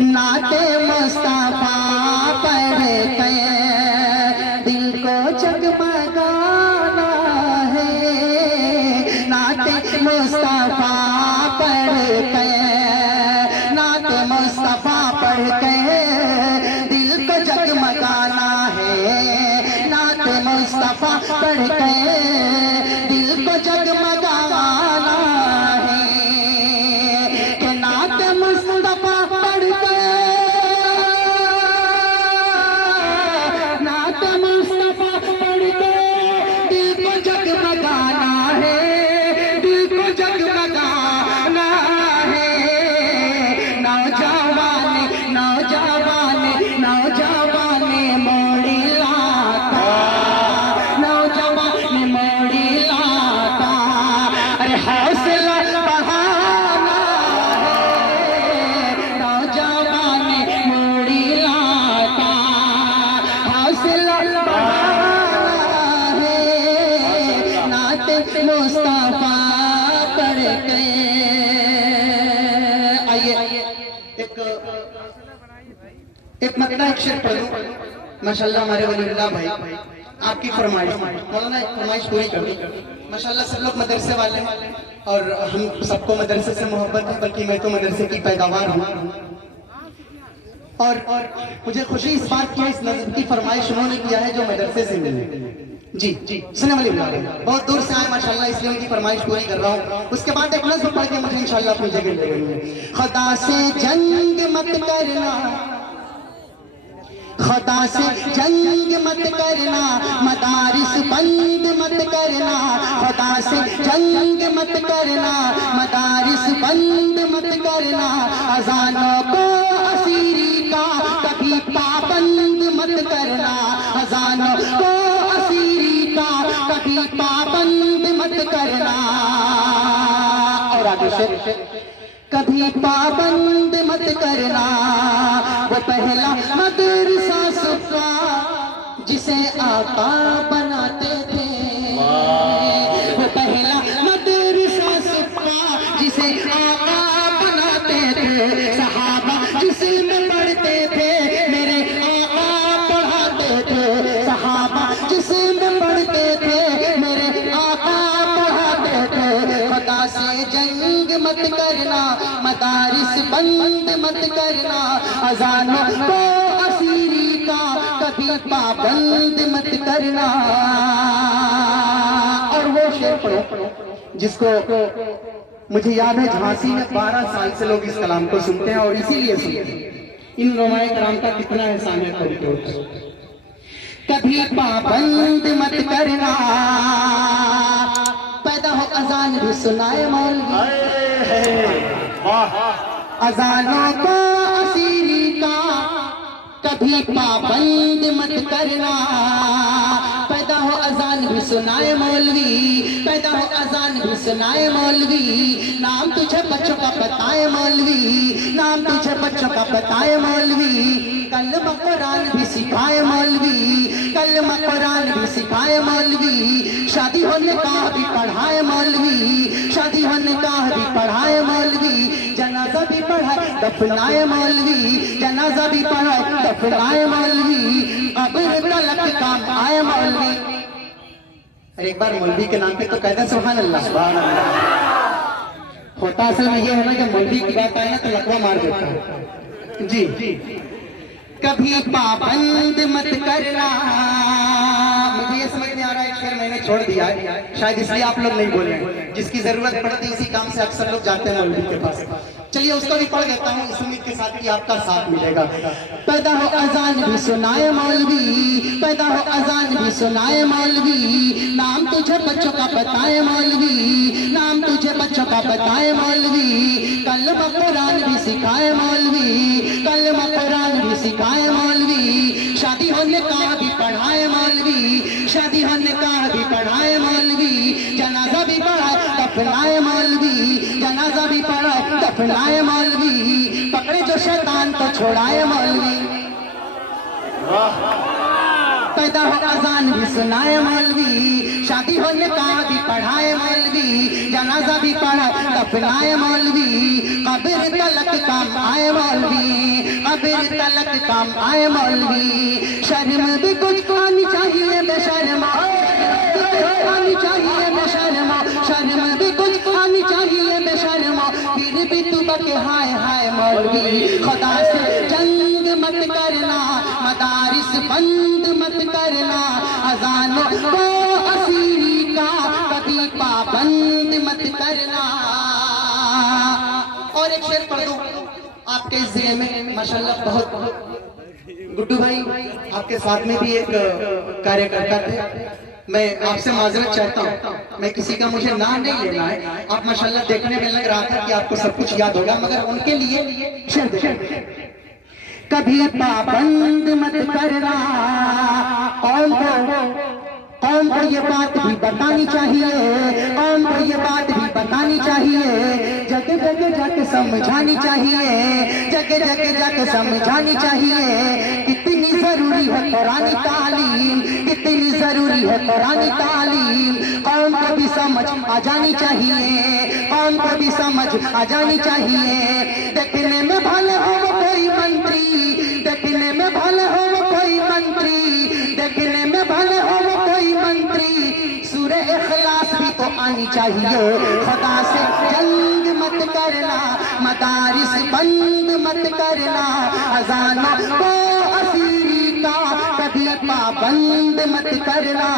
नाते मुस्तफा पढ़ के दिल को जगमगाना है। नाते मुस्तफा पढ़ के, नाते मुस्तफा पढ़ के दिल को जगमगाना है। नाते मुस्तफा पढ़ के दिल को जगमगाना है। कि नाते मुस्तफा पढ़ के, नाते मुस्तफा पढ़ के दिल को जगमगाना है। दिल को जगमगाना है। नौजवान नौजवान नौजवान मोड़ी लाता, नौजवान मोड़ी लाता। अरे हौसला बढ़ाना है। नौजवान मोड़ी लाता, हौसला बढ़ाना है। नाते मुस्तफा पढ़ के। आइए एक मतलब एक शेर पढ़ लूं। माशाल्लाह हमारे वलीउल्लाह भाई आपकी फरमाइश, मौलाना एक फरमाइश पूरी कर दी। माशाल्लाह सब लोग मदरसे वाले हैं और हम सबको मदरसे से मोहब्बत है, बल्कि मैं तो मदरसे की पैदावार हूँ। और मुझे खुशी इस बात की है, इस नज़र की फरमाइश उन्होंने किया है जो मदरसे से मिले। जी जी सुनने वाली बहुत दूर से आए माशाल्लाह, इसलिए उनकी फरमाइश पूरी कर रहा हूँ। उसके बाद एक नज़्म पढ़ के मुझे इंशाल्लाह अपनी जगह ले गई है। खुदा से जंग मत करना, खुदा से जंग मत करना, मदारिस बंद मत करना। खुदा से जंग मत करना, मदारिस बंद मत करना। अजानों को असीरी का कभी पाबंद मत करना। अजानों को असीरी का कभी पाबंद मत करना। और आगे से कभी पाबंद मत करना। वो पहला मदरसा सुखा जिसे आका बनाते थे। वो पहला मदरसा सुखा जिसे आका बनाते थे। सहाबा जिसमें पढ़ते थे मेरे आका पढ़ाते थे। सहाबा जिसमें पढ़ते थे मेरे आका पढ़ाते थे। खुदा से जंग मत करना, मदारिस बंद मत करना। अजानों को असीरी का कभी पाबंद मत करना। और वो शेर पढ़ो जिसको मुझे याद है झांसी में 12 साल से लोग इस कलाम को सुनते हैं और इसीलिए सुनते हैं। इन रोमाए कराम का कितना एहसान है कभी तो। कभी पाबंद मत करना। पैदा हो अजान भी सुनाए मौलवी। अजानों को असीरी का कभी पाबंद मत करना। पैदा हो अजान भी सुनाए मौलवी। पैदा हो अजान भी सुनाए मौलवी। नाम तुझे बच्चों का बताए मौलवी। नाम तुझे बच्चों का बताए मौलवी। कलमा कुरान भी सिखाए मौलवी। कलमा कुरान भी सिखाए मौलवी। शादी होने का भी पढ़ाए मौलवी। शादी होने का भी पढ़ाए मौलवी। जनाजा भी पढ़ाए दफनाए मौलवी। जनाजा भी पढ़ाए दफनाए मौलवी। कब्र तलक काम आए मौलवी। एक बार मौलवी के नाम पे तो कहते सुभान अल्लाह। होता असल में ये है ना कि मौलवी की बात आए ना तो लकवा मार देता है। जी कभी पाबंद मत करना। मुझे ये समझ में आ रहा है शेर मैंने छोड़ दिया है, शायद इसलिए आप लोग नहीं बोल रहे हैं। जिसकी जरूरत पड़ती है इसी काम से अक्सर लोग जाते हैं मौलवी के पास। चलिए उसको भी पढ़ देता हूँ इस उम्मीद के साथ कि आपका साथ मिलेगा। पैदा हो अजान भी सुनाए मौलवी। पैदा हो अजान भी सुनाए मौलवी। नाम तुझे बच्चों का बताए मौलवी। नाम तुझे बच्चों का बताए मौलवी। कलमा कुरान भी सिखाए मौलवी। कलमा कुरान भी सिखाए मौलवी। शादी होने का भी पढ़ाए मौलवी। शादी होने का भी पढ़ाए मौलवी। जनाजा भी पढ़ाए दफनाए मौलवी। जनाजा भी पढ़ाए दफनाए मौलवी। पकड़े जो शैतान को छोड़ाए मौलवी। पैदा हो अजान भी सुनाए मौलवी। शादी होने का भी पढ़ाए मौलवी। जनाजा भी पढ़ाए दफनाए मौलवी। कब्र तलक काम आए मौलवी। कब्र तलक काम आए मौलवी। शर्म भी कुछ आनी चाहिए बेशर्मा, आनी चाहिए बेशर्मा, शर्म भी कुछ आनी चाहिए बेशर्मा। फिर भी तू बके हाय हाय मौलवी। खुदा से जंग मत करना, मदारिस बंद मत करना, अजानों को असीरी का कभी पाबंद मत करना। और एक शेर पढ़ दूं आपके इस जिले में माशाल्लाह बहुत। गुड्डू भाई आपके साथ में भी एक कार्यकर्ता थे। मैं आपसे माजरत चाहता हूँ, मैं किसी का मुझे नाम नहीं लेना है। आप माशाल्लाह देखने में लग रहा था कि आपको सब कुछ याद होगा, मगर उनके लिए शेर देखिए। कभी पाबंद मत करना, कौम को ये बात भी बतानी चाहिए, कौम को ये बात भी बतानी चाहिए। जगह जगह जाके समझानी चाहिए, जगह जगह जाके समझानी चाहिए। कितनी जरूरी है कुरानी तालीम, कितनी जरूरी है कुरानी तालीम। कौम को भी समझ आ जानी चाहिए, कौम को भी समझ आ जानी चाहिए। देखने में भले हो कोई मंत्री, देखने में भले हो कोई मंत्री, देखने में भले हो कोई मंत्री, सूरे इखलास भी तो आनी चाहिए। खुदा से जंग मत करना, मदारिस बंद मत करना, अजानों को असीरी का कभी पाबंद मत करना।